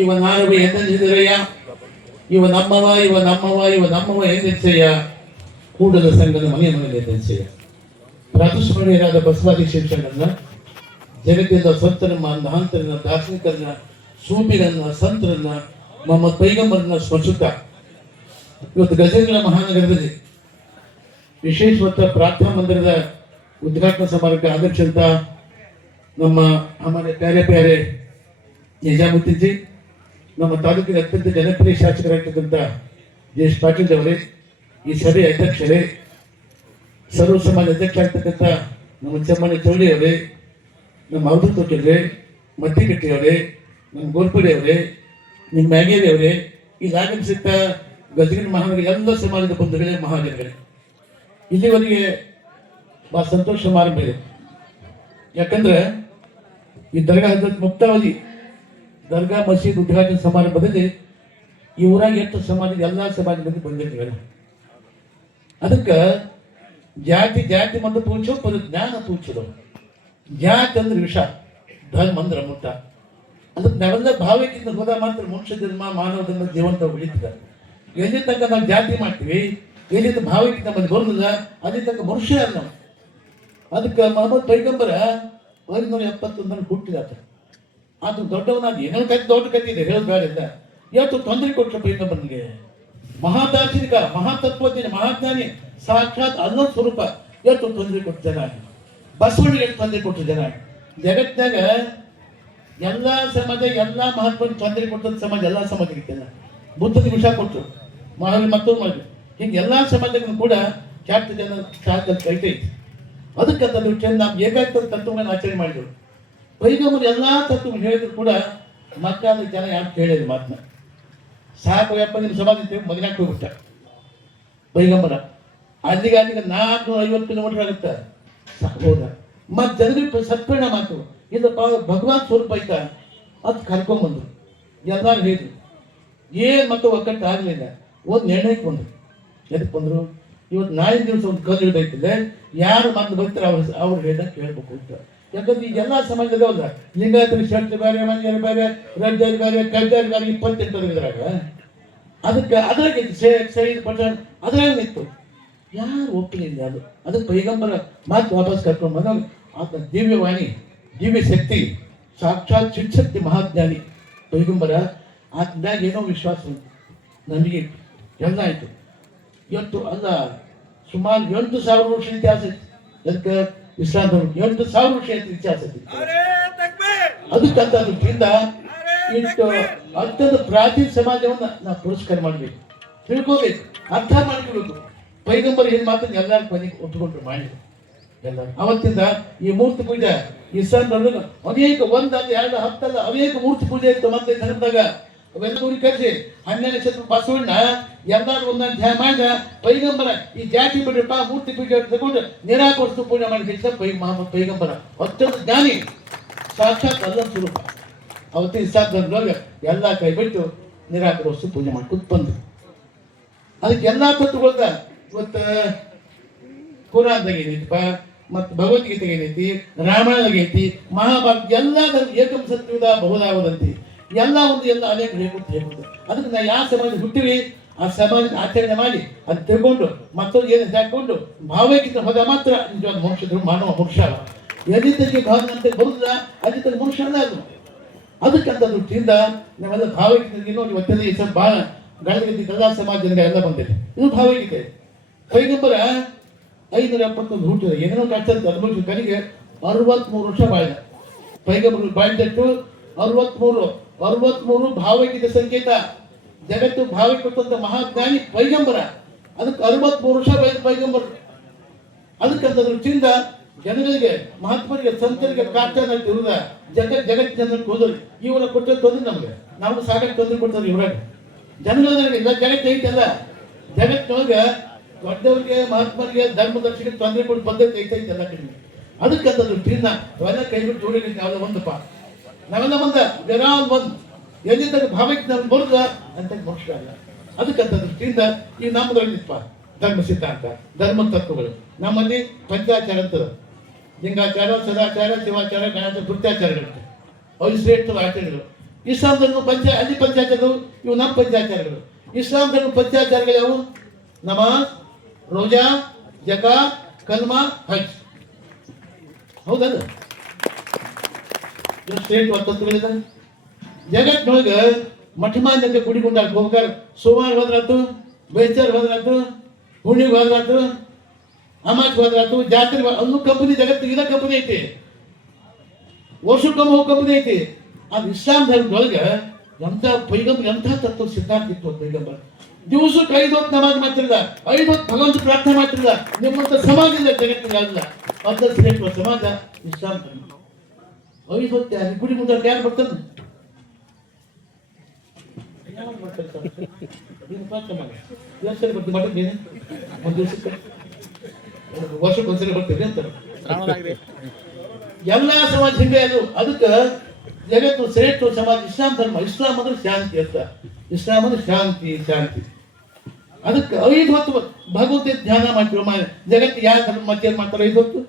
ಇವ ನಾರವ ಎಂದೆಂದಿದರಯ್ಯ, ಇವ ನಮ್ಮವ ಎಂದೆನ್ಸಯ್ಯ, ಕೂಡಲ ಸಂಘದ ಮನೆಯ ಎಂದೆನ್ಸಯ್ಯ. ಪ್ರಾತಸ್ಮರಣೀಯರಾದ ಬಸವಾದಿ ಶಿಕ್ಷಣರನ್ನ, ಜಗತ್ತಿನ ಸಂತರನ್ನ, ಮಹಾಂತರನ್ನ, ದಾರ್ಶನಿಕರನ್ನ, ಸೂಫಿಗಳನ್ನ, ಸಂತರನ್ನ, ಮೊಹಮ್ಮದ್ ಪೈಗಂಬರನ್ನ ಸ್ಮರಿಸುತ್ತಾ ಇವತ್ತು ಗಜೇಂದ್ರ ಮಹಾನಗರದಲ್ಲಿ ವಿಶೇಷವಾದ ಪ್ರಾರ್ಥನಾ ಮಂದಿರದ ಉದ್ಘಾಟನಾ ಸಮಾರಂಭಕ್ಕೆ ಆಗಮಿಸಿದಂತ ನಮ್ಮ ಹಮಾರೆ ಪ್ಯಾರೆ ನಿಜಾಮುದ್ದೀನ್ ಜಿ, ನಮ್ಮ ತಾಲೂಕಿನ ಅತ್ಯಂತ ಜನಪ್ರಿಯ ಶಾಸಕರಾಗಿರ್ತಕ್ಕಂಥ ಜಯೇಶ್ ಪಾಟೀಲ್ ಅವರೇ, ಈ ಸಭೆಯ ಅಧ್ಯಕ್ಷರೇ, ಸರ್ವ ಸಮಾಜ ಅಧ್ಯಕ್ಷ ಆಗ್ತಕ್ಕಂಥ ನಮ್ಮ ಚೆಮ್ಮನೆ ಚೌಳಿ ಅವರೇ, ನಮ್ಮ ಅವಧೂತ್ ವಕೀಲರೇ, ಮತ್ತಿಕಟ್ಟಿ ಅವರೇ, ನಮ್ಮ ಗೋಲ್ಪುರಿ ಅವರೇ, ನಿಮ್ಮ ಮ್ಯಾಗೇರಿ ಅವರೇ, ಈಗ ಆಗಮಿಸಿದ್ದ ಗಜಗಿರಿ ಮಹಾನಗರ ಎಲ್ಲ ಸಮಾಜದ ಬಂಧುಗಳೇ, ಮಹಾಜನಗಳೇ, ಇಲ್ಲಿವರೆಗೆ ಭಾಳ ಸಂತೋಷ ಸಮಾರಂಭ ಇದೆ. ಯಾಕಂದ್ರೆ ಈ ದರ್ಗಾ ಹಜರತ್ ಮುಕ್ತಾವಲಿ ದರ್ಗಾ ಮಸೀದ್ ಉದ್ಘಾಟನಾ ಸಮಾರಂಭದಲ್ಲಿ ಈ ಊರಾಗ ಎಷ್ಟು ಸಮಾಜದ ಎಲ್ಲ ಸಮಾಜದಲ್ಲಿ ಬಂದಿರ್ತೀವಲ್ಲ, ಅದಕ್ಕೆ ಜಾತಿ ಮಂದು ಪೂಜೋ ಪದ ಜ್ಞಾನ ಪೂಜೋದು. ಜಾತಿ ಅಂದ್ರೆ ವಿಷ, ಧರ್ಮ ಅಂದ್ರೆ ಮುಟ್ಟ. ಅದಕ್ಕೆ ನಾವೆಲ್ಲ ಭಾವಕ್ಕಿಂತ ಹೋದ ಮಾತ್ರ ಮನುಷ್ಯ ಜನ್ಮ ಮಾನವ ಜನ್ಮ ಜೀವಂತ ಉಳಿತದೆ. ಎಲ್ಲಿ ತನಕ ನಾವು ಜಾತಿ ಮಾಡ್ತೀವಿ, ಎಲ್ಲಿಂದ ಭಾವಕ್ಕಿಂತ ನಮ್ಮಲ್ಲಿ ಬರೋದಿಲ್ಲ, ಅಲ್ಲಿ ತನಕ ಮನುಷ್ಯ ಅಲ್ಲ ನಾವು. ಅದಕ್ಕೆ ಮೊಹಮ್ಮದ್ ಪೈಗಂಬರ 571 ಹುಟ್ಟಿದಾತ. ಅದು ದೊಡ್ಡವನಾದ ಏನೋ ದೊಡ್ಡ ಕಥೆ ಇದೆ, ಹೇಳೋದು ಬೇಡ ಇಲ್ಲ. ಇವತ್ತು ತೊಂದರೆ ಕೊಟ್ಟರು ಪೈಗಂಬರನಿಗೆ. ಮಹಾದಾರ್ಶನಿಕ, ಮಹಾತತ್ವಜ್ಞಾನಿ, ಮಹಾಜ್ಞಾನಿ, ಸಾಕ್ಷಾತ್ ಅಲ್ಲ ಸ್ವರೂಪ. ಇವತ್ತು ತೊಂದರೆ ಕೊಟ್ಟ ಜನ, ಬಸವಣ್ಣಿಗೆ ಎಷ್ಟು ತೊಂದರೆ ಕೊಟ್ಟ ಜನ. ಜಗತ್ತಿನಾಗ ಎಲ್ಲ ಸಮಾಜ, ಎಲ್ಲ ಮಹಾತ್ಮ ತೊಂದರೆ ಕೊಟ್ಟದ ಸಮಾಜ ಎಲ್ಲ ಸಮಾಜಕ್ಕೆಲ್ಲ. ಬುದ್ಧನಿಗೆ ವಿಷ ಕೊಟ್ಟರು, ಮಹಾವೀರ ಮತ್ತೊಂದು ಮಾಡಿದ್ರು. ಹಿಂಗೆ ಎಲ್ಲ ಸಮಾಜಕ್ಕೂ ಕೂಡ ಖ್ಯಾತ ಜನ ಸಾಕಲ್ಲಿ ಕೈತೈತಿ. ಅದಕ್ಕೆ ನಾವು ಏಕಾಗ್ತದ ತತ್ವಗಳನ್ನು ಆಚರಣೆ ಮಾಡಿದ್ರು. ಪೈಗಂಬರು ಎಲ್ಲ ತತ್ವ ಹೇಳಿದ್ರು ಕೂಡ ಮಕ್ಕಳ ಜನ ಯಾರು ಕೇಳಿದ್ರು ಮಾತನ್ನ. ಸಾಕು ಯಪ್ಪ ನಿಮ್ಮ ಸಮಾಜ ಮಗನಾಕ್ ಹೋಗ್ಬಿಟ್ಟ ಪೈಗಂಬರ. ಅಲ್ಲಿಗೆ 450 ಕಿಲೋಮೀಟರ್ ಆಗುತ್ತೆ ಹೋದ. ಮತ್ತು ಜನರಿಗೆ ಸತ್ಪರಿಣಾಮ ಆಯ್ತು. ಇಲ್ಲಪ್ಪ ಭಗವಾನ್ ಸ್ವರೂಪ ಐತ ಅದು ಕರ್ಕೊಂಡ್ಬಂದ್ರು. ಎಲ್ಲರೂ ಹೇಳಿದ್ರು, ಏನು ಮತ್ತು ಒಕ್ಕಟ್ಟು ಆಗಲಿಲ್ಲ. ಒಂದು ನಿರ್ಣಯಕ್ಕೆ ಬಂದರು. ಎದಕ್ಕೆ ಬಂದರು? ಇವತ್ತು ನಾಳಿನ ದಿವಸ ಒಂದು ಕಲ್ಲು ಹಿಡಿದೈತಿಲ್ಲ, ಯಾರು ಮಾತು ಬರ್ತಾರೆ ಅವ್ರು ಹೇಳಿದ ಕೇಳಬೇಕು ಅಂತ. ಯಾಕಂದ್ರೆ ಈಗೆಲ್ಲ ಸಮಾಜದ ಹೌದ, ಲಿಂಗಾಯತರು ಶರ್ಟ್ ಬೇರೆ, ಮಂಜರು ಬೇರೆ, ರಜ್ಜಾರಿ ಬೇರೆ, ಕಜ್ಜಾರಿ ಬೇರೆ, 28 ಇದ್ರಾಗ. ಅದಕ್ಕೆ ಅದ್ರಾಗ ಸೈಡ್ ಪಠಾಣ್ ಅದ್ರಾಗ ನಿಂತು ಯಾರು ಒಪ್ಪಲಿಲ್ಲ. ಅದಕ್ಕೆ ಪೈಗಂಬರ ಮಾತು ವಾಪಸ್ ಕರ್ಕೊಂಡು ಬಂದಾಗ ಆತ ದಿವ್ಯವಾಣಿ, ದಿವ್ಯ ಶಕ್ತಿ, ಸಾಕ್ಷಾತ್ ಶಿಕ್ಷಕ್ತಿ, ಮಹಾಜ್ಞಾನಿ ಪೈಗಂಬರ. ಆತನಾಗ ಏನೋ ವಿಶ್ವಾಸ ಉಂಟು ನಮಗೆ. ಎಲ್ಲ ಆಯಿತು. ಇವತ್ತು ಅಲ್ಲ, ಸುಮಾರು 8,000 ವರ್ಷ ಇತಿಹಾಸ ಐತಿ. ಅದಕ್ಕೆ ಇಸ್ಲಾಂದವ್ರು 8,000 ವರ್ಷ ಇತಿಹಾಸ ಐತಿ. ಅದಕ್ಕಂತ ದೃಷ್ಟಿಯಿಂದ ಇಷ್ಟು ಅತ್ಯಂತ ಪ್ರಾಚೀನ ಸಮಾಜವನ್ನು ನಾವು ಪುರಸ್ಕಾರ ಮಾಡಬೇಕು, ತಿಳ್ಕೋಬೇಕು, ಅರ್ಥ ಮಾಡ್ಕೋಬೇಕು. ಪೈಗಂಬರ ಏನು ಮಾತನ್ನು ಎಲ್ಲರೂ ಮನೆಗೆ ಒಪ್ಪಿಕೊಂಡ್ರು, ಮಾಡಿದ್ರು ಎಲ್ಲರೂ. ಅವತ್ತಿಂದ ಈ ಮೂರ್ತಿ ಪೂಜೆ ಇಸ್ಲಾಂದವ್ರು ಅನೇಕ 1 ಅಲ್ಲ 2 10 ಅಲ್ಲ ಅನೇಕ ಮೂರ್ತಿ ಪೂಜೆ ಇತ್ತು. ಮತ್ತೆ ಧರ್ಮದಾಗ ಅವೆಲ್ಲ ಊರಿಗೆ ಕರೆಸಿ 12 ನಕ್ಷತ್ರ ಬಸವಣ್ಣ ಎಲ್ಲರೂ ಒಂದೊಂದು ಧ್ಯಾನ ಮಾಡಿದ. ಪೈಗಂಬರ ಈ ಜಾತಿ ಬಿಡ್ರಪ್ಪ, ಮೂರ್ತಿ ಪೂಜೆ ತಗೊಂಡು ನಿರಾಕರಿಸ್ತು ಪೂಜೆ ಮಾಡಿ ಮಹಮ್ಮದ್ ಪೈಗಂಬರ ಅತ್ಯಂತ ಜ್ಞಾನಿ, ಸಾಕ್ಷಾತ್ ಅಲ್ಲ ಸ್ವರೂಪ. ಅವತ್ತಿನ ಇಸ್ಲಾಂದವ್ರೊಳಗೆ ಎಲ್ಲ ಕೈ ಬಿಟ್ಟು ನಿರಾಕರಿಸ್ತು ಪೂಜೆ ಮಾಡ್ಕೊಂಡು ಬಂದರು. ಅದಕ್ಕೆ ಎಲ್ಲ ತತ್ವಗಳದ ಇವತ್ತು ಕುರಾನ್ದಾಗ ಏನೈತಿಪ್ಪ, ಮತ್ತು ಭಗವದ್ಗೀತೆಗೆ ಏನೈತಿ, ರಾಮಾಯಣದಾಗ ಐತಿ, ಮಹಾಭಾರತ ಎಲ್ಲ ಏಕಂ ಸತ್ಯದ ಬಹುದಾವದಂತಿ ಎಲ್ಲ ಅನೇಕ ಹೇಳ್ಕೊಡ್ತು. ಅದಕ್ಕೆ ನಾವು ಯಾವ ಸಮಾಜ ಹುಟ್ಟಿವಿ ಆ ಸಮಾಜದ ಆಚರಣೆ ಮಾಡಿ ಅದು ತಿಳ್ಕೊಂಡು ಮತ್ತೊಂದು ಏನು ಹಾಕೊಂಡು ಭಾವೈಕ್ಯತ ಹೋದ ಮಾತ್ರ ನಿಜವಾದ ಮನುಷ್ಯರು ಮಾನವ ಮನುಷ್ಯ. ಎಲ್ಲಿ ತನಕ ಭಾವನೆ ಬರುದಿಲ್ಲ ಅಲ್ಲಿ ತನಕ ಮನುಷ್ಯ ಅಲ್ಲ ಅದು. ಅದಕ್ಕಂತ ದೃಷ್ಟಿಯಿಂದ ನಾವೆಲ್ಲ ಭಾವೈಕ್ಯತೆಗೆ ನೋಡಿ ಇವತ್ತೆಲ್ಲ ಈ ಸ್ವಲ್ಪ ಭಾಳ ಗಣಗತಿ ಕಲಾ ಸಮಾಜ ಜನಗ ಎಲ್ಲ ಬಂದಿದೆ. ಇದು ಭಾವೈಕ್ಯತೆ. ಪೈಗಂಬರ 571 ಹುಟ್ಟಿದ ಏನೇನೋ ಕಷ್ಟದ ಅನುಭವಿಸಿದ ಕನಿಗೆ 63 ವರ್ಷ ಬಾಳಿದ. ಪೈಗಂಬರು ಬಾಳಿದಟ್ಟು 63 ಭಾವೈಕ್ಯತೆ ಸಂಕೇತ. ಜಗತ್ತು ಭಾವೈಕ್ಯತ ಮಹಾಜ್ಞಾನಿ ಪೈಗಂಬರ. ಅದಕ್ಕೆ 63 ವರ್ಷ ಬಾಳಿದ ಪೈಗಂಬರು. ಅದಕ್ಕಂತ ದೃಷ್ಟಿಯಿಂದ ಜನಗಳಿಗೆ, ಮಹಾತ್ಮರಿಗೆ, ಸಂತರಿಗೆ ಪ್ರಾರ್ಥನೆ ಇರುವುದ ಜಗತ್ತಿನ ಜನರಿಗೆ ಹೋದರು. ಇವರ ಕೊಟ್ಟ ತೊಂದರೆ ನಮಗೆ, ನಾವು ಸಾಕಷ್ಟು ತೊಂದರೆ ಕೊಡ್ತಾರೆ ಇವರಾಗ ಜನಗಳಿಗೆ. ಇಲ್ಲ ಜಗತ್ತು ಐತಲ್ಲ, ಜಗತ್ತಿನೊಳಗೆ ದೊಡ್ಡವರಿಗೆ, ಮಹಾತ್ಮರಿಗೆ, ಧರ್ಮದರ್ಶಿಗೆ ತೊಂದರೆ ಕೊಟ್ಟು ಪದ್ಧತಿ ಐತೈತೆ ಎಲ್ಲ ಕಡಿಮೆ. ಅದಕ್ಕಂತ ದೃಷ್ಟಿಯಿಂದ ಅವೆಲ್ಲ ಕೈ ಬಿಟ್ಟು ಜೋಡಿ ಯಾವ್ದೋ ಒಂದಪ್ಪ ನಾವೆಲ್ಲ ಒಂದು ಎಲ್ಲಿ ತನಕ ಭಾವಕ್ಕೆ ನಾವು ಬರುದ ಅಂತ ಮನುಷ್ಯ ಅಲ್ಲ. ಅದಕ್ಕಂತ ದೃಷ್ಟಿಯಿಂದ ಈ ನಮ್ಮದ್ರಲ್ಲಿಪ್ಪ ಧರ್ಮ ಸಿದ್ಧಾಂತ, ಧರ್ಮ ತತ್ವಗಳು. ನಮ್ಮಲ್ಲಿ ಪಂಚಾಚಾರ ಅಂತದ, ಲಿಂಗಾಚಾರ, ಸದಾಚಾರ, ಶಿವಾಚಾರ, ಗಣಾಚಾರ, ಕೃತ್ಯಾಚಾರಗಳಿರುತ್ತೆ. ಅವು ಶ್ರೇಷ್ಠ ಆಚರಣೆಗಳು. ಇಸ್ಲಾಂ ಧರ್ಮ ಅಲ್ಲಿ ಪಂಚಾಚಾರಗಳು, ಇವು ನಮ್ಮ ಪಂಚಾಚಾರಗಳು. ಇಸ್ಲಾಂ ಧರ್ಮ ಪಂಚಾಚಾರಗಳು ಯಾವು? ನಮಾಜ್, ರೋಜಾ, ಜಕಾತ್, ಕಲ್ಮಾ, ಹಜ್. ಹೌದಲ್ಲ? ಸ್ಟೇಟ್ ಒತ್ತೊತ್ತುಗಳಿದೆ. ಜಗತ್ತಿನೊಳಗೆ ಮಠಮಾನ್ಯತೆ ಕುಡಿಕೊಂಡಾಗ ಹೋಗ್ತಾರೆ. ಸೋಮವಾರ ಹೋದ್ರಾತು, ಬೇಚಾರ್ ಹೋದ್ರಾತು, ಹುಣ್ಣಿಗೆ ಹೋದ್ರಾತು, ಅಮಾಜ್ ಹೋದ್ರಾತು, ಜಾತ್ರೆ ಅನ್ನೋ ಕಂಪನಿ ಜಗತ್ತಿಗೆ ಇರೋ ಕಂಪನಿ ಐತಿ. ವರ್ಷಕ್ಕೊಮ್ಮೆ ಹೋಗೋ ಕಂಪನಿ ಐತಿ. ಅದು ಇಸ್ಲಾಂ ಧರ್ಮದೊಳಗೆ ಎಂಥ ಪೈಗಂಬರ್, ಎಂಥ ತತ್ವ ಸಿದ್ಧಾಂತ ಇತ್ತು ಪೈಗಂಬರ್. ದಿವಸಕ್ಕೆ 5 ಹೊತ್ತು ನಮಾಜ್ ಮಾಡ್ತಿರಲ್ಲ, 5 ಹೊತ್ತು ಭಗವಂತ ಪ್ರಾರ್ಥನೆ ಮಾಡ್ತಿರಲ್ಲ. ನಿಮ್ಮಂಥ ಸಮಾಜ ಇಲ್ಲ ಜಗತ್ತಿಗೆ. ಆಗಲ್ಲ. ಅರ್ಧ ಶ್ರೇಷ್ಠ ಸಮಾಜ ಇಸ್ಲಾಂ ಧರ್ಮ. 5 ಹೊತ್ತು ಯಾರು ಗುಡಿ ಮುಂದೆ ಯಾರು ಬರ್ತಾನೆ? ಎಷ್ಟು ಬರ್ತೀವಿ ಮಾಡಿ ನೀನು? ಒಂದು ದಿವಸಕ್ಕೆ ವರ್ಷಕ್ಕೊಂದ್ಸರಿ ಬರ್ತೀವಿ ಅಂತಾರೆ. ಎಲ್ಲ ಸಮಾಜ ಹಿಂಗೆ ಅದು. ಅದಕ್ಕೆ ಜಗತ್ತು ಶ್ರೇಷ್ಠ ಸಮಾಜ ಇಸ್ಲಾಂ ಧರ್ಮ. ಇಸ್ಲಾಂ ಅಂದ್ರೆ ಶಾಂತಿ ಅಂತ. ಇಸ್ಲಾಂ ಅಂದ್ರೆ ಶಾಂತಿ, ಶಾಂತಿ. ಅದಕ್ಕೆ 5 ಹೊತ್ತು ಭಗವಂತ ಧ್ಯಾನ ಮಾಡ್ತೀವಿ. ಜಗತ್ತು ಯಾವ ಧರ್ಮ ಮಧ್ಯ ಮಾಡ್ತಾರೆ 5 ಹೊತ್ತು?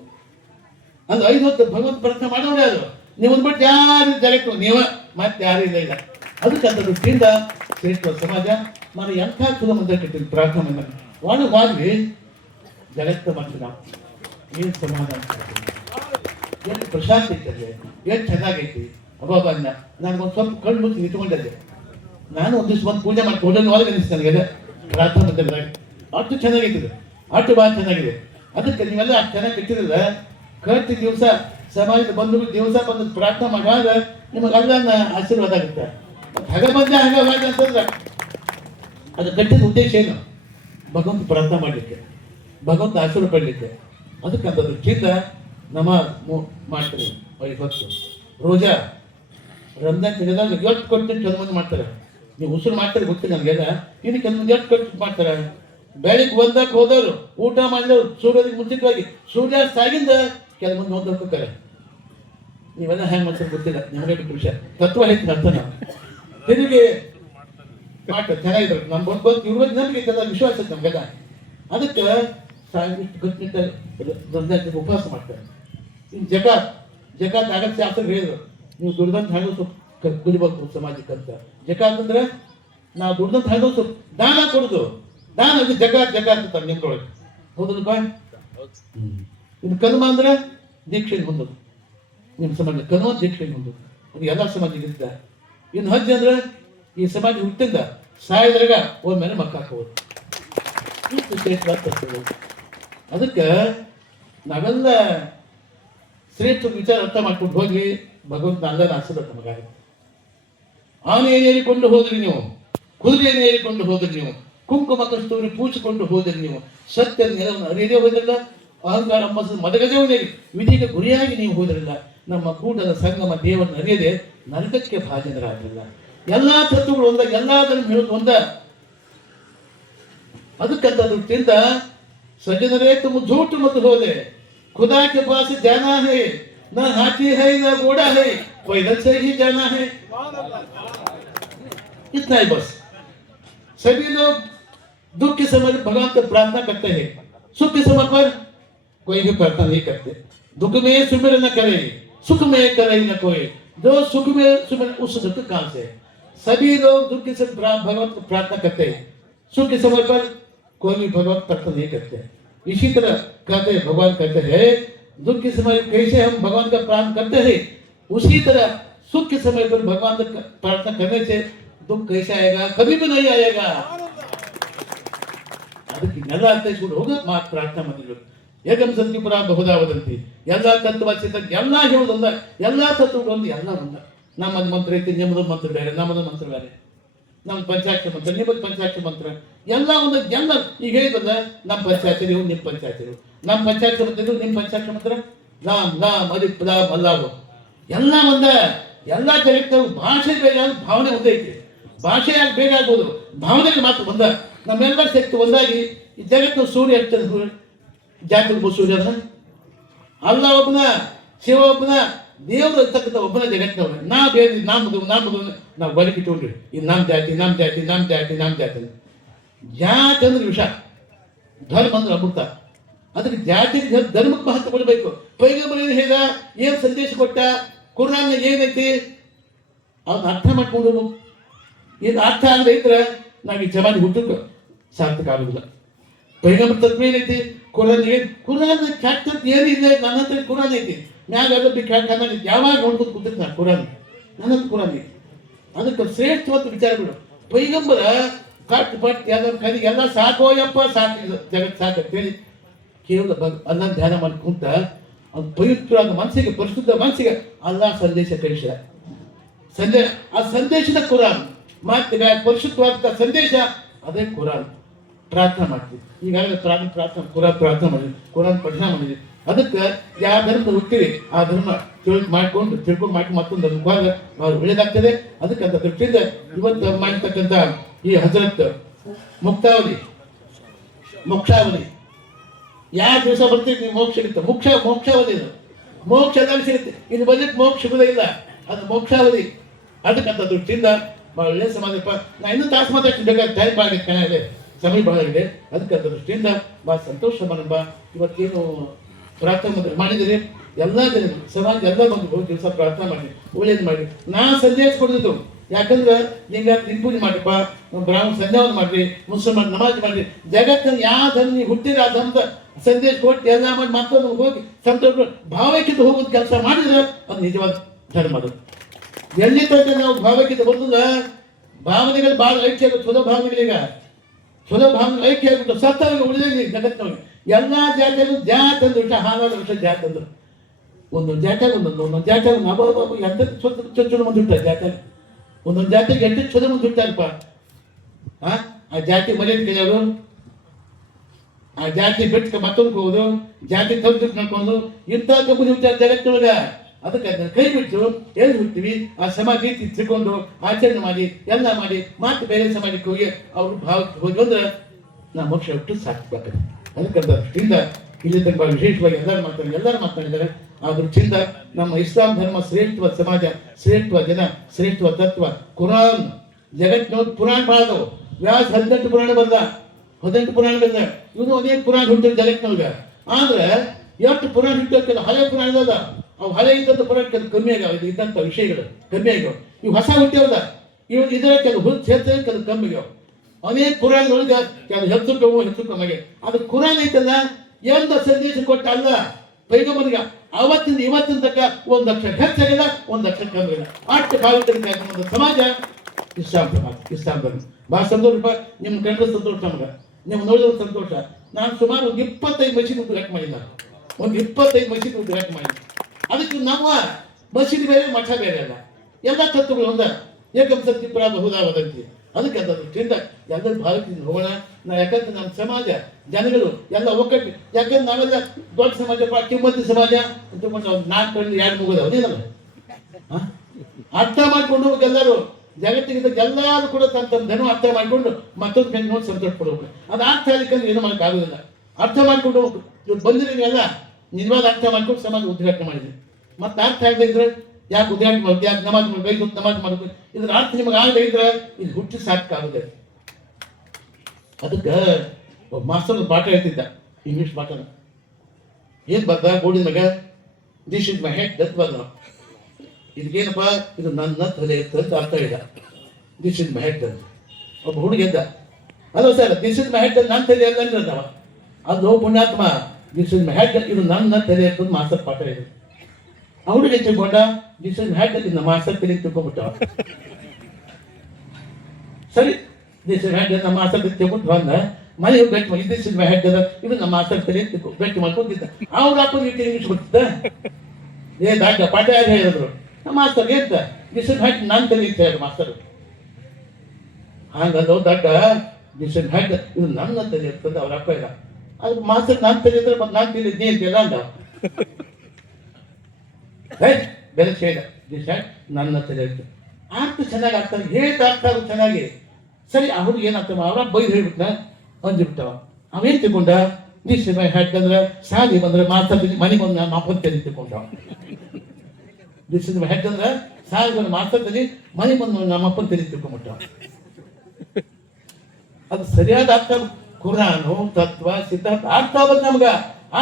ಅದು 5 ಹೊತ್ತು ಭಗವಂತ ಪ್ರಾರ್ಥನೆ ಮಾಡೋರೇ. ಅದು ನೀವು ಬಿಟ್ಟು ಯಾರು ಜಗತ್ತು ನೀವ ಮತ್ತೆ ಯಾರು ಇಲ್ಲ ಇಲ್ಲ. ಅದಕ್ಕೆ ಅಂತ ದೃಷ್ಟಿಯಿಂದ ಶ್ರೇಷ್ಠ ಸಮಾಜ. ನಾನು ಎಂಥ ಕುಲ ಮಂದಿರ ಕಟ್ಟಿದ್ದು ಪ್ರಾರ್ಥನೆ ಮಾಡಿ ಒಳಗಾಗಿ ಜಗತ್ತು ಮಾಡ್ತೀವಿ ನಾವು. ಏನು ಸಮಾಧಾನ, ಎಷ್ಟು ಪ್ರಶಾಂತ ಐತದೆ, ಎಷ್ಟು ಚೆನ್ನಾಗೈತಿ. ಅಬ್ಬಾಬ ನನಗೊಂದು ಸ್ವಲ್ಪ ಕಣ್ಣು ಮುಚ್ಚಿ ನಿಂತ್ಕೊಂಡಿದ್ದೆ. ನಾನು ಒಂದು ದಿವಸ ಬಂದು ಪೂಜೆ ಮಾಡಿ ಹೋಟೆಲ್ ಒಳಗೆ ಅನಿಸ್ತು ನನಗೆ ಪ್ರಾರ್ಥನೆ ಮಂದಿರದಾಗ. ಅಷ್ಟು ಚೆನ್ನಾಗೈತಿದೆ, ಅಷ್ಟು ಭಾಳ ಚೆನ್ನಾಗಿದೆ. ಅದಕ್ಕೆ ನೀವೆಲ್ಲ ಅಷ್ಟು ಚೆನ್ನಾಗಿ ಕಟ್ಟಿರಲ್ಲ. ಕಟ್ಟಿ ದಿವಸ ಸಮಾಜದ ಬಂದು ದಿವಸ ಬಂದು ಪ್ರಾರ್ಥನೆ ಮಾಡುವಾಗ ನಿಮಗೆ ಅಲ್ಲನ್ನ ಆಶೀರ್ವಾದ ಆಗುತ್ತೆ. ಹಾಗೆ ಬಂದೆ ಹಾಗೆ ಅಂತಂದ್ರೆ ಅದು ಕಟ್ಟಿದ ಉದ್ದೇಶ ಏನು? ಭಗವಂತ ಪ್ರಾರ್ಥನೆ ಮಾಡಲಿಕ್ಕೆ, ಭಗವಂತ ಆಶೀರ್ವಾದ ಪಡಲಿಕ್ಕೆ. ಅದಕ್ಕಂತ ದೃಷ್ಟಿಯಿಂದ ನಮಾಜ್ ಮಾಡ್ತಾರೆ 5 ಹೊತ್ತು. ರೋಜಾ ರಂಜಾನ್ ತಿಂಗಳದಾಗ 8 ಕೊಟ್ಟು ಕೆಲವೊಂದು ಮಾಡ್ತಾರೆ. ನೀವು ಉಸಿರು ಮಾಡ್ತಾರೆ ಗೊತ್ತಿಲ್ಲ ನನಗೆಲ್ಲ. ಇನ್ನು ಕೆಲವೊಂದು 8 ಕೊಟ್ಟು ಮಾಡ್ತಾರೆ. ಬೆಳಿಗ್ಗೆ ಒಂದಕ್ಕೆ ಹೋದವರು, ಊಟ ಮಾಡಿದವರು, ಸೂರ್ಯೋದಕ್ಕೆ ಮುಂಚಿತವಾಗಿ ಸೂರ್ಯಾಸ್ತ ಆಗಿಂದ ಕೆಲವೊಂದು ಓದೋಕ್ಕೋಗ್ತಾರೆ. ನೀವೆಲ್ಲ ಹ್ಯಾಂಗೆ ಮಾಡ್ತಾರೆ ಗೊತ್ತಿಲ್ಲ, ನಿಮಗೆ ಬಿಟ್ಟು ವಿಷಯ. ತತ್ವ ಹೇಳ್ತೀನಿ ಅರ್ಥ. ನಾವು ತಿರುಗಿ ಮಾಡ್ತಾರೆ, ಚೆನ್ನಾಗಿದ್ರು. ನಮ್ಮ ಬಂದು ಇವ್ರ ಬಗ್ಗೆ ನಮಗೆ ಇದೆಲ್ಲ ವಿಶ್ವಾಸ ಇತ್ತು ನಮಗೆಲ್ಲ. ಅದಕ್ಕೆ ಇಷ್ಟು ಗಟ್ಟಿನಿಂದ ರಂಜಾನ್ ಉಪವಾಸ ಮಾಡ್ತಾರೆ. ಇನ್ನು ಜಕಾತ್ ಆಗತ್ತೆ ಶಾಸ್ತ್ರ ಹೇಳಿದ್ರು, ನೀವು ದುಡ್ದಂತ ಹಣ ಸ್ವಲ್ಪ ಕುದಿಬೇಕು ಸಮಾಜಕ್ಕೆ ಅಂತ. ಜಕಾತ್ ಅಂದ್ರೆ ನಾವು ದುಡ್ದಂತ ಹಣ ಸ್ವಲ್ಪ ದಾನ ಕೊಡುದು. ದಾನ ಅದು ಜಕಾತ್ ಅಂತ ನಿಮ್ದೊಳಗೆ. ಹೌದಲ್ಲ ಬಾ? ಇನ್ನು ಕಲ್ಮ ಅಂದ್ರೆ ದೀಕ್ಷೆಯನ್ನು ಹೊಂದೋದು. ನಿಮ್ಮ ಸಮಾಜ ಕಲ್ಮ ದೀಕ್ಷೆಯನ್ನು ಹೊಂದೋದು. ಅದು ಎಲ್ಲ ಸಮಾಜಕ್ಕೆ ಇದ್ದ. ಇನ್ನು ಹಜ್ ಅಂದ್ರೆ ಈ ಸಮಾಜ ಹುಟ್ಟಿಂದ ಸಾಯದ್ರಾಗ ಒಮ್ಮೆಲೆ ಮಕ್ಕ ಹಾಕೋದು. ಇಷ್ಟು ಶ್ರೇಷ್ಠ ತತ್ವಗಳು. ಅದಕ್ಕೆ ನಾವೆಲ್ಲ ಶ್ರೇಷ್ಠ ವಿಚಾರ ಅರ್ಥ ಮಾಡ್ಕೊಂಡು ಹೋಗಿ ಭಗವಂತನ ಅಲ್ಲದ ಆಶೀರ್ವಾದ ನಮಗಾಗುತ್ತೆ. ಆನೆಯನ್ನು ಏರಿಕೊಂಡು ಹೋದ್ರಿ ನೀವು, ಕುದುರೆಯನ್ನು ಏರಿಕೊಂಡು ಹೋದ್ರಿ ನೀವು, ಕುಂಕುಮ ಕಸ್ತೂರಿ ಪೂಚಿಕೊಂಡು ಹೋದ್ರಿ ನೀವು, ಸತ್ಯ ನೆಲವನ್ನು ಅರಿಯದೇ ಹೋದ್ರಲ್ಲ, ಅಹಂಕಾರ ಮದಗಜವನೇ ವಿಧಿಗೆ ಗುರಿಯಾಗಿ ನೀವು ಹೋದ್ರಲ್ಲ, ನಮ್ಮ ಕೂಟದ ಸಂಗಮ ದೇವರನ್ನು ಅರಿಯದೆ ನರಕಕ್ಕೆ ಭಾಜನರಾಗಲಿಲ್ಲ. ಎಲ್ಲಾ ತತ್ವಗಳು ಒಂದ, ಎಲ್ಲದನ್ನು ಹೇಳೋದು ಒಂದ. ಅದಕ್ಕಂತ ದೃಷ್ಟಿಯಿಂದ ಸಜ್ಜನರೇ ತುಮ್ झूठ मत बोले, खुदा के पास जाना है, न हाथी है न घोड़ा है, पैदल से ही जाना है. इतना ही बस. सभी लोग दुख के समय भगवान को प्रार्थना करते हैं, सुख के समय पर कोई भी प्रार्थना नहीं करते. दुख में सुमिर न करे, सुख में करे न कोई. जो सुख में सुमिर उस दुख कहां से? सभी लोग दुख के समय भगवान को प्रार्थना करते हैं, सुख के समय पर कोई भी भगवान प्रार्थना नहीं करते. इसी तरह कहते हैं, भगवान कहते हैं दुख के समय कैसे हम भगवान का प्रार्थना करते हैं, उसी तरह सुख के समय पर भगवान का प्रार्थना करने से दुख कैसे आएगा? कभी भी नहीं आएगा. ಅದಕ್ಕೆ ಎಲ್ಲ ಅರ್ಥೈಸ್ಕೊಂಡು ಹೋಗೋದು ಮಾತು ಪ್ರಾರ್ಥನಾ ಮಂದಿರಗಳು. ಏಕಂ ಸತ್ಯಪುರ ಬಹುಧಾ ವದಂತಿ. ಎಲ್ಲ ತತ್ವಚಿತ ಎಲ್ಲ ಹೇಳೋದೊಂದ, ಎಲ್ಲ ತತ್ವಗಳೊಂದು, ಎಲ್ಲ ಒಂದ. ನಮ್ಮದು ಮಂತ್ರ ಐತಿ, ನಿಮ್ಮದು ಮಂತ್ರ ಬೇರೆ, ನಮ್ಮದು ಮಂತ್ರ ಬೇರೆ. ನಮ್ಮ ಪಂಚಾಕ್ಷರ ಮಂತ್ರ, ನಿಮ್ಮದು ಪಂಚಾಕ್ಷರ ಮಂತ್ರ, ಎಲ್ಲ ಒಂದು. ಎಲ್ಲ ಈಗ ಹೇಳಿದ್ರಲ್ಲ, ನಮ್ಮ ಪಂಚಾಕ್ಷರಿ ಇವು, ನಿಮ್ಮ ಪಂಚಾಕ್ಷರಿ, ನಮ್ಮ ಪಂಚಾಕ್ಷರ ಮಂತ್ರ ಇದು, ನಿಮ್ಮ ಪಂಚಾಕ್ಷರ ಮಂತ್ರ ರಾಮ್ ರಾಮ್ ಅದಿಪ್ ರಾಮ್ ಅಲ್ಲಾವು, ಎಲ್ಲ ಒಂದ. ಎಲ್ಲ ಜಗತ್ತ ಭಾಷೆ ಬೇರೆ, ಭಾವನೆ ಒಂದೇ ಐತಿ. ಭಾಷೆ ಯಾಕೆ ಬೇರೆ ಆಗ್ಬೋದು, ಭಾವನೆಗಳು ಮಾತ್ರ ಒಂದ. ನಮ್ಮೆಲ್ಲ ಶಕ್ತಿ ಒಂದಾಗಿ ಈ ಜಗತ್ತು ಸೂರ್ಯ ಆಗ್ತದೆ. ಜಾಗೃತ ಸೂರ್ಯ ಅಲ್ಲ ಒಬ್ಬನ, ಶಿವ ಒಬ್ಬನ, ದೇವರು ಇರ್ತಕ್ಕಂಥ ಒಬ್ಬನ ಜಗತ್ತಿನವ್ರು. ನಾ ಬೇರೆ, ನಮ್ಮದು ನಾವು ಬಲಿಕಿಟ್ಕೊಂಡ್ರಿ. ಇದು ನಮ್ಮ ಜಾತಿ, ನಮ್ಮ ಜಾತಿ, ನಮ್ಮ ಜಾತಿ, ನಮ್ಮ ಜಾತಿ. ಜಾತಿ ಅಂದ್ರೆ ವಿಷ, ಧರ್ಮ ಅಂದ್ರೆ ಅಮೃತ. ಅದಕ್ಕೆ ಜಾತಿ ಧರ್ಮಕ್ಕೆ ಮಹತ್ವ ಕೊಡಬೇಕು. ಪೈಗಂಬರ್ ಏನು ಹೇಳಿದ, ಏನು ಸಂದೇಶ ಕೊಟ್ಟ, ಕುರಾನ್ ಏನೈತಿ? ಅವ್ನು ಅರ್ಥ ಮಾಡ್ಕೊಂಡು ಇದು ಅರ್ಥ ಆಗದೆ ಇದ್ರೆ ನಾವು ಈ ಜಮಾನಿ ಹುಟ್ಟಕ್ಕೆ ಸಾರ್ಥಕ ಆಗೋದಿಲ್ಲ. ಪೈಗಂಬರ್ ತತ್ವ ಏನೈತಿ? ಕುರಾನ್ ಕ್ಯಾಕ್ಟತ್ ಏನಿದೆ ನನ್ನ ಹತ್ರ ಕುರಾನ್ ಐತಿ, ಮ್ಯಾಗ ಅದಕ್ಕೆ ಕನ್ನಡ ಯಾವಾಗ ನೋಡ್ಕೊಂಡು ಕೂತಿರ್ತ ನಾನು ಕುರಾನ್, ನನ್ನ ಹತ್ರ ಕುರಾನ್ ಐತಿ. ಅದಕ್ಕೆ ಶ್ರೇಷ್ಠವತ್ತು ವಿಚಾರ ಬಿಡು. ಪೈಗಂಬರ ಕಟ್ ಪಟ್ ಯಾವ್ದಾದ್ರು ಕಲಿ ಎಲ್ಲ ಸಾಕೋಯಪ್ಪ ಸಾಕು ಜಗತ್ತು ಸಾಕಂತೇಳಿ ಕೇವಲ ಅಲ್ಲ ಧ್ಯಾನ ಮಾಡಿ ಕುಂತ ಅದು ಪವಿತ್ರವಾದ ಮನಸ್ಸಿಗೆ, ಪರಿಶುದ್ಧ ಮನಸ್ಸಿಗೆ ಅಲ್ಲ ಸಂದೇಶ ಕಳಿಸಿದ. ಆ ಸಂದೇಶದ ಕುರಾನ್ ಮತ್ತೆ ಪರಿಶುದ್ಧವಾದ ಸಂದೇಶ ಅದೇ ಕುರಾನ್. ಪ್ರಾರ್ಥನೆ ಮಾಡ್ತೀವಿ ಈಗಾಗಲೇ ಪ್ರಾರ್ಥನೆ ಪ್ರಾರ್ಥನೆ ಮಾಡಿದ್ವಿ, ಕುರಾನ್ ಪಠಣ ಮಾಡಿದ್ವಿ. ಅದಕ್ಕೆ ಯಾವ ಧರ್ಮದ ಹುಟ್ಟಿರಿ ಆ ಧರ್ಮ ತಿಳ್ಕೊಂಡು ಮತ್ತೊಂದು ಧರ್ಮವಾಗ ಅವ್ರು ಒಳ್ಳೇದಾಗ್ತದೆ. ಅದಕ್ಕೆ ಅಂತ ದೃಷ್ಟಿಯಿಂದ ಇವತ್ತು ಮಾಡಿರ್ತಕ್ಕಂಥ ಈ ಹಜರತ್ ಮೋಕ್ಷಾವಧಿ ಯಾವ ದಿವಸ ಬರ್ತೀವಿ ನೀವು ಮೋಕ್ಷ ಸಿಗುತ್ತೆ. ಮೋಕ್ಷಾವಧಿ ಇದು ಮೋಕ್ಷದಲ್ಲಿ ಸಿಗುತ್ತೆ. ಇದು ಬಜೆಟ್ ಮೋಕ್ಷ ಸಿಗುವುದೇ ಇಲ್ಲ, ಅದು ಮೋಕ್ಷಾವಧಿ. ಅದಕ್ಕಂತ ದೃಷ್ಟಿಯಿಂದ ಭಾಳ ಒಳ್ಳೆ ಸಮಾಜಪ್ಪ. ನಾ ಇನ್ನೂ ತಾಸು ಮಾತಾಡ್ತೀನಿ, ಬೇಕಾದ್ರೆ ಟೈಮ್ ಆಗಿದೆ, ಕಣೆ ಸಮಯ ಬಹಳಾಗಿದೆ. ಅದಕ್ಕಂತ ದೃಷ್ಟಿಯಿಂದ ಭಾಳ ಸಂತೋಷ ಮಾಡಂಬ. ಇವತ್ತೇನು ಪ್ರಾರ್ಥನೆ ಮಾಡಿದರೆ ಎಲ್ಲ ಜನ ಸಮಾಜ ಎಲ್ಲ ಬಂದು ಹೋಗಿ ದಿವಸ ಪ್ರಾರ್ಥನೆ ಮಾಡಿ ಒಳ್ಳೇದು ಮಾಡಿ ನಾ ಸಂದೇಶ ಕೊಡಿದ್ರು. ಯಾಕಂದ್ರೆ ನಿಂಗೆ ಪೂಜೆ ಮಾಡಿಪ್ಪ, ಬ್ರಾಹ್ಮಣ ಸಂಧ್ಯಾವನ ಮಾಡ್ರಿ, ಮುಸಲ್ಮಾನ್ ನಮಾಜ್ ಮಾಡ್ರಿ, ಜಗತ್ತಿನ ಯಾವ ಧರ್ಮ ನೀವು ಹುಟ್ಟಿರ ಆ ಧರ್ಮದ ಸಂದೇಶ ಕೊಟ್ಟು ಎಲ್ಲ ಮಾಡಿ ಮತ್ತೊಂದು ಹೋಗಿ ಸಂತೋಷ ಭಾವೈಕ್ಯತೆ ಹೋಗೋದು ಕೆಲಸ ಮಾಡಿದ್ರೆ ಅದು ನಿಜವಾದ ಧರ್ಮ. ಅದು ಎಲ್ಲಿ ತನಕ ನಾವು ಭಾವೈಕ್ಯತೆ ಬರ್ತದ, ಭಾವನೆಗಳು ಭಾಳ ಐಕ್ಯ ಆಗುತ್ತೆ. ಚಲೋ ಭಾವನೆಗಳೀಗ ಚಲೋ ಭಾವನೆ ಐಕ್ಯ ಆಗ್ಬಿಟ್ಟು ಸತ್ತವರಿಗೆ ಉಳಿದಿದೆ ಜಗತ್ತಿನವ್ರಿಗೆ. ಎಲ್ಲ ಜಾತಿಯಲ್ಲೂ ಜಾತಿ ಅಂದ್ರು ವಿಷಯ, ಹಾಗಾದ ವಿಷಯ ಜಾತಿ ಅಂದ್ರು. ಒಂದೊಂದು ಜಾತಿಯಾಗ ಒಂದೊಂದು ಜಾತಿಯಾಗ ಅಬಾಬಾಬು ಎಂತ ಚೊಚ್ಚು ಮಂದಿ ಹುಟ್ಟಾರೆ ಜಾತಿಯಾಗ. ಒಂದೊಂದು ಜಾತಿಗೆ ಎಷ್ಟು ಚೊದ ಮಂದಿ ಹುಟ್ಟಾರಪ್ಪ. ಆ ಜಾತಿ ಮರ್ಯಾದೆ ಕಲಿಯೋರು, ಆ ಜಾತಿ ಬಿಟ್ಟು ಮತ್ತೊಂದು ಹೋಗೋದು, ಜಾತಿ ತಪ್ಪು ನಡ್ಕೊಂಡು ಇಂಥ ಕಬ್ಬು ಹುಟ್ಟಾರೆ ಜಗತ್ತಿನೊಳಗ. ಅದಕ್ಕೆ ಅದನ್ನ ಕೈ ಬಿಟ್ಟು ಎಲ್ಲಿ ಹುಟ್ತೀವಿ ಆ ಸಮಾಜ ರೀತಿ ತಿಳ್ಕೊಂಡು ಆಚರಣೆ ಮಾಡಿ ಎಲ್ಲ ಮಾಡಿ ಮತ್ತೆ ಬೇರೆ ಸಮಾಜಕ್ಕೆ ಹೋಗಿ ಅವ್ರು ಭಾವಕ್ಕೆ ಹೋಗಿ ಬಂದ್ರೆ ನಾವು ಮೋಕ್ಷ ಹುಟ್ಟು ಸಾಕ್ಬೇಕಾದ್ರೆ. ಅದಕ್ಕಂತ ದೃಷ್ಟಿಯಿಂದ ಇಲ್ಲಿ ತನಕ ವಿಶೇಷವಾಗಿ ಎಲ್ಲರೂ ಮಾತನಾಡಿದ್ದಾರೆ. ಆ ದೃಷ್ಟಿಯಿಂದ ನಮ್ಮ ಇಸ್ಲಾಂ ಧರ್ಮ ಶ್ರೇಷ್ಠವ ಸಮಾಜ, ಶ್ರೇಷ್ಠವ ಜನ, ಶ್ರೇಷ್ಠವ ತತ್ವ. ಕುರಾನ್ ಜಗತ್ತಿನ ಪುರಾಣ ಬಾಳದವು. ವ್ಯಾಸ 18 ಪುರಾಣ ಬಂದ, 18 ಪುರಾಣ ಬಂದ. ಇವನು ಅನೇಕ ಪುರಾಣ ಹುಟ್ಟಿದ ಜಗತ್ತಿನೊಳಗ. ಆದ್ರೆ ಎಷ್ಟು ಪುರಾಣ ಹುಟ್ಟೋಕ್ಕಿಲ್ಲ, ಹಳೆ ಪುರಾಣ ಇದ್ದದ. ಅವು ಹಳೆ ಇದ್ದಂಥ ಪುರಾಣಕ್ಕೆ ಕಮ್ಮಿ ಆಗ್ಯಾವ, ಇದು ಇದ್ದಂಥ ವಿಷಯಗಳು ಕಮ್ಮಿ ಆಗ್ಯಾವ. ಇವು ಹೊಸ ಹುಟ್ಟಿಯವಲ್ಲ, ಇವು ಇದರ ಕೆಲವು ಹುಟ್ಟು ಸೇರ್ತವೆ, ಕೆಲವು ಕಮ್ಮಿ ಆಗ್ಯಾವ. ಅನೇಕ ಪುರಾಣದೊಳಗೆ ಕೆಲವು ಹೆಚ್ಚು ಕಮ್ಮಿಗೆ. ಅದು ಕುರಾನ್ ಐತಲ್ಲ ಎಂದ ಸಂದೇಶ ಕೊಟ್ಟ ಅಲ್ಲ ಪೈಗಂಬರಿಗೆ. ಅವತ್ತಿಂದ ಇವತ್ತಿನ ತಕ್ಕ 1 ಲಕ್ಷ ಹೆಚ್ಚಾಗಿಲ್ಲ, 1 ಲಕ್ಷ ಕಮ್ಮಿ ಇಲ್ಲ. ಅಷ್ಟು ಭಾವಿತ ಒಂದು ಸಮಾಜ ಇಸ್ಲಾಂ ಸಮಾಜ, ಇಸ್ಲಾಂ ಧರ್ಮ. ಭಾಳ ಸಂತೋಷ. ನಿಮ್ಮ ಕಂಡ್ರೆ ಸಂತೋಷ, ನಮ್ಗೆ ನೀವು ನೋಡಿದ್ರೆ ಸಂತೋಷ. ನಾನು ಸುಮಾರು 25 ಮಸೀದಿ ಉದ್ಘಾಟನೆ ಮಾಡಿಲ್ಲ, ಒಂದು 25 ಮಸೀದಿ ಉದ್ಘಾಟನೆ ಮಾಡಿಲ್ಲ. ಅದಕ್ಕೆ ನಮ್ಮ ಮಸೀದಿ ಬೇರೆ, ಮಠ ಬೇರೆ ಅಲ್ಲ, ಎಲ್ಲ ತತ್ವಗಳು ಒಂದ. ಏಕಂ ಸತ್ಯ ಬಹುದಾ ವದಂತಿ. ಅದಕ್ಕೆ ಅಂತ ದೃಷ್ಟಿಯಿಂದ ಎಲ್ಲರೂ ಭಾರತದಿಂದ ಹೋಗೋಣ. ಯಾಕಂದ್ರೆ ನಮ್ಮ ಸಮಾಜ ಜನಗಳು ಎಲ್ಲ ಒಕ್ಕಟ್ಟು. ಯಾಕಂದ್ರೆ ನಾವೆಲ್ಲ ದೊಡ್ಡ ಸಮಾಜ, ಕಿಮ್ಮತ್ತಿ ಸಮಾಜ ಅಂತಕೊಂಡು 4 ಕಣ್ಣು 2 ಮುಗಿದವ ಅದೇನಲ್ಲ. ಅರ್ಥ ಮಾಡ್ಕೊಂಡು ಹೋಗಿ ಎಲ್ಲರೂ ಜಗತ್ತಿಗಿಂತ ಎಲ್ಲರೂ ಕೂಡ ತಮ್ಮ ಧನ ಅರ್ಥ ಮಾಡಿಕೊಂಡು ಮತ್ತೊಂದು ಕಣ್ಣು ನೋಡಿ ಸಂತೋಷ ಪಡಬೇಕು. ಅದು ಅರ್ಥ ಆಗಲಿಕ್ಕಂದ್ರೆ ಏನು ಮಾಡೋಕ್ಕಾಗೋದಿಲ್ಲ. ಅರ್ಥ ಮಾಡ್ಕೊಂಡು ಹೋಗ್ಬೇಕು. ಇವ್ರು ಬಂದಿರಿ ಎಲ್ಲ ನಿಜವಾದ ಅರ್ಥ ಮಾಡ್ಕೊಂಡು ಸಮಾಜ ಉದ್ಘಾಟನೆ ಮಾಡಿದ್ವಿ. ಮತ್ತೆ ಅರ್ಥ ಆಗದೆ ಇದ್ರೆ ಯಾಕೆ ಉದ್ಘಾಟನೆ ಮಾಡೋದು, ಯಾಕೆ ನಮಾಜ್ ಮಾಡಬೇಕು, ನಮಾಜ್ ಮಾಡಬೇಕು, ಇದ್ರ ಅರ್ಥ ನಿಮಗೆ ಆಗದೆ ಇದ್ರೆ ಇದು ಹುಟ್ಟಿ ಸಾಕಾಗುತ್ತೆ. ಅದಕ್ಕೆ ಒಬ್ಬ ಮಾಸ್ತರ್ ಪಾಠ ಹೇಳ್ತಿದ್ದ, ಇಂಗ್ಲೀಷ್ ಪಾಠನ. ಏನು ಬರ್ದ ಬೋರ್ಡಿನ ಮಗ, this is my head Dutt ಬರ್ದ. ಇದಕ್ಕೇನಪ್ಪ, ಇದು ನನ್ನ ತಲೆ ಅಂತ ಅರ್ಥ ಇಲ್ಲ. ದಿಸ್ ಇಸ್ ಮೈ ಹೆಡ್ ಅಂತ ಒಬ್ಬ ಹುಡುಗ ಎದ್ದ. ಅಲ್ಲ sir, this is my head ಅಂತ ನನ್ನ ತಲೆ ಅಲ್ಲ ಅಂದ್ರವ. ಅದು ಪುಣ್ಯಾತ್ಮ, ದಿಸ್ ಇಸ್ ಮೈ ಹೆಡ್, ಇದು ನನ್ನ ತಲೆ ಅಂತ ಮಾಸ್ತರ್ ಪಾಠ ಇದೆ. ಹುಡುಗ ತಿಳ್ಕೊಂಡ, ದಿಸ್ ಇಸ್ ಮೈ ಹೆಡ್ ಅಂತ ನಮ್ಮ ಮಾಸ್ತರ್ ತಲೆ ತಿಳ್ಕೊಂಡ್ಬಿಟ್ಟ. ಸರಿ, ದಿಸ್ ಇಸ್ ಮೈ ಹೆಡ್ ನಮ್ಮ ಮಾಸ್ತರ್ ತಲೆ ತಿಳ್ಕೊಂಡು ಬಂದ. ಮನೆ ಗಟ್ಟಿ ಮಾಡಿ, ದಿಸ್ ಇಸ್ ಮೈ ಹೆಡ್ ಅದ, ಇದು ನಮ್ಮ ಮಾಸ್ತರ್ ತಲೆ ಗಟ್ಟಿ ಮಾಡ್ಕೊಂಡಿದ್ದ. ಅವ್ರು ಹಾಕೊಂಡು ಇಂಗ್ಲೀಷ್ ಗೊತ್ತಿದ್ದ. ದಾಟ ಪಾಠ ಯಾರು ಹೇಳಿದ್ರು? ನಮ್ಮ ಮಾಸ್ತರ್ ಎಂತ ದಿಸ್ ಇಸ್ ಹೆಡ್ ನಾನು ತಲೆ ಇತ್ತ ಮಾಸ್ತರ್. ಹಂಗಂದು ದಡ್ಡ ದಿಸ್ ಇಸ್ ಹೆಡ್, ಇದು ನನ್ನ ತಲೆ ಇರ್ತದೆ. ಅವ್ರ ಅಪ್ಪ ಇಲ್ಲ. ಅದು ಮಾಸ್ತರ್ ನಾನು ತಲೆ ಇದ್ರೆ ಮತ್ತೆ ನಾನು ತಲೆ ಇದ್ದೇ ಅಂತೆಲ್ಲ ಅಂದ. ಬೆಲೆ ಹೇಳಿದ, ದಿಸ್ ಹೆಡ್ ನನ್ನ ತಲೆ ಇರ್ತದೆ. ಅರ್ಥ ಚೆನ್ನಾಗಿ ಆಗ್ತದೆ, ಹೇಳ್ತಾ ಅರ್ಥ ಆಗೋದು ಚೆನ್ನಾಗಿ. ಸರಿ, ಅವ್ರು ಏನಾಗ್ತವ, ಅವ್ರ ಬೈದು ಹೇಳ್ಬಿಟ್ನ ಅಂದ್ಬಿಟ್ಟವ. ಅವೇನು ತಿಳ್ಕೊಂಡ, ದಿಸ್ ಇಸ್ ಮೈ ಹೆಡ್ ಅಂದ್ರೆ ಸಾಲಿ ಬಂದ್ರೆ ಮಾಸ್ತರ್ ಮನೆಗೆ ಬಂದು ನಾನು ಅಪ್ಪನ ತಲೆ ತಿಳ್ಕೊಂಡ. ದಿಸ್ ಇಸ್ ಮೈ ಹೆಡ್ ಅಂದ್ರೆ ಸಾಲಿ ಬಂದು ಮಾಸ್ತರ್ ತಲೆ ಮನೆಗೆ ಬಂದು ನಮ್ಮ ಅಪ್ಪನ ತಲೆ ತಿಳ್ಕೊಂಡ್ಬಿಟ್ಟ. ಅದು ಸರಿಯಾದ ಅರ್ಥ. ಕುರಾನು ತತ್ವ ಸಿದ್ಧಾಂತ ಅರ್ಥ ಆಗ್ಬೇಕು ನಮ್ಗ.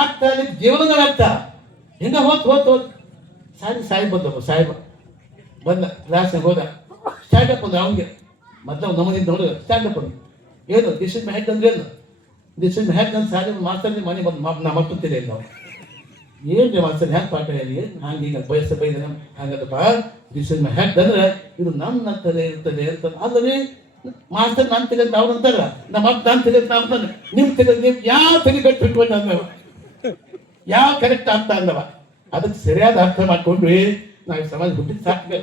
ಅರ್ಥ ಆಗ್ಲಿಕ್ಕೆ ಜೀವನಗಳ ಅರ್ಥ. ಹಿಂಗ ಹೋತ್ ಸಾಯಿ ಬಂದವ. ಸಾಯಿಬ ಬಂದ ಕ್ಲಾಸ್ನಾಗ ಹೋದ ಸ್ಟ್ಯಾಂಡಪ್ ಅಂದ್ರೆ ಅವನಿಗೆ ಮೊದಲು ನಮ್ಮನಿಂದ ನೋಡಿ ಸ್ಟ್ಯಾಂಡಪ್ ಅಂದ್ರೆ ಏನು ದಿಸ್ ಇಸ್ ಮೈ ಹೆಡ್ ಅಂದ್ರೆ ಏನು ದಿಸ್ ಇಸ್ ಮೈ ಹೆಡ್ ಅಂತ ಸಾರಿ ಮಾತಾಡಿ ಮನೆ ಬಂದು ನಾ ಮಕ್ಕಂತಿಲ್ಲ ಇಲ್ಲ ನಾವು ಏನು ಮಾಸ್ತರ್ ಹ್ಯಾಂಗೆ ಪಾಠ ಹೇಳಿ ಹಂಗೆ ಈಗ ಬಯಸ ಬೈದ ಹಂಗದಪ್ಪ ದಿಸ್ ಇಸ್ ಮೈ ಹೆಡ್ ಅಂದ್ರೆ ಇದು ನಮ್ಮ ತಲೆ ಇರ್ತದೆ ಅಂತ ಅಂದ್ರೆ ಮಾಸ್ತರ್ ನಾನು ತೆಗೆದು ಅವ್ರು ಅಂತಾರ ನಮ್ಮ ಅಪ್ಪ ನಾನು ತೆಗೆದು ನಾ ಅಂತಾನೆ ನಿಮ್ಮ ತೆಗೆದು ನೀವು ಯಾವ ತೆಗೆ ಕಟ್ಟಿ ಬಿಟ್ಕೊಂಡು ಅಂದವ ಯಾವ ಕರೆಕ್ಟ್ ಆಗ್ತಾ ಅಂದವ ಅದಕ್ಕೆ ಸರಿಯಾದ ಅರ್ಥ ಮಾಡ್ಕೊಂಡ್ವಿ ನಾವು ಸಮಾಜ ಹುಟ್ಟಿದ ಸಾಕು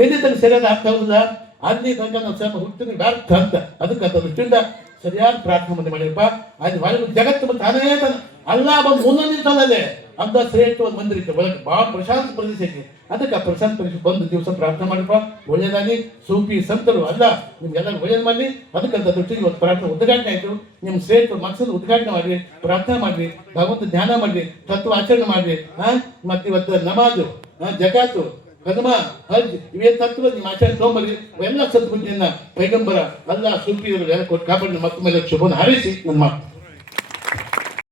ಏನಿದ್ದಲ್ಲಿ ಸರಿಯಾದ ಅರ್ಥ ಹೌದಾ ಅಲ್ಲಿ ತನಕ ನಾವು ಸ್ವಲ್ಪ ಹುಟ್ಟಿದ ವ್ಯರ್ಥ ಅಂತ ಅದಕ್ಕೆ ಅಂತ ದೃಷ್ಟಿಯಿಂದ ಸರಿಯಾದ ಪ್ರಾರ್ಥನೆ ಮಾಡಿರಪ್ಪ ಅಲ್ಲಿ ಒಳಗೆ ಜಗತ್ತು ತಾನೇ ಅಲ್ಲ ಬಂದು ಮುಂದೆ ನಿಂತಲ್ಲೇ ಅಂತ ಶ್ರೇಷ್ಠ ಒಂದು ಮಂದಿರ ಇತ್ತು ಒಳಗೆ ಭಾಳ ಪ್ರಶಾಂತ ಪ್ರದೇಶ ಐತಿ ಅದಕ್ಕೆ ಆ ಪ್ರಶಾಂತ ಪ್ರದೇಶ ಬಂದು ದಿವಸ ಪ್ರಾರ್ಥನೆ ಮಾಡಿರಪ್ಪ ಒಳ್ಳೇದಾಗಿ ಸೂಫಿ ಸಂತರು ಅಲ್ಲ ನಿಮ್ಗೆಲ್ಲರೂ ಒಳ್ಳೇದು ಮಾಡಲಿ ಅದಕ್ಕಂತ ದೃಷ್ಟಿಗೆ ಒಂದು ಪ್ರಾರ್ಥನೆ ಉದ್ಘಾಟನೆ ಆಯಿತು ನಿಮ್ಮ ಶ್ರೇಷ್ಠ ಮನಸ್ಸನ್ನು ಉದ್ಘಾಟನೆ ಮಾಡಿರಿ ಪ್ರಾರ್ಥನೆ ಮಾಡಿರಿ ಭಗವಂತ ಧ್ಯಾನ ಮಾಡಿರಿ ತತ್ವ ಆಚರಣೆ ಮಾಡಿರಿ ಮತ್ತೆ ಇವತ್ತು ನಮಾಜು ಜಕಾತು ಕದಮ ಹಜ್ ಇವೇನು ತತ್ವ ನಿಮ್ಮ ಆಚರಣೆ ತೊಗೊಂಬರಿ ಎಲ್ಲ ಸದ್ಬುದ್ಧಿಯನ್ನ ಪೈಗಂಬರ ಅಲ್ಲ ಸೂಫಿ ಎಲ್ಲ ಕೊಟ್ಟು ಕಾಪಾಡಿ ಮತ್ತ ಮೇಲೆ ಶುಭವನ್ನು ಹಾರೈಸಿ ನನ್ನ ಮಾತು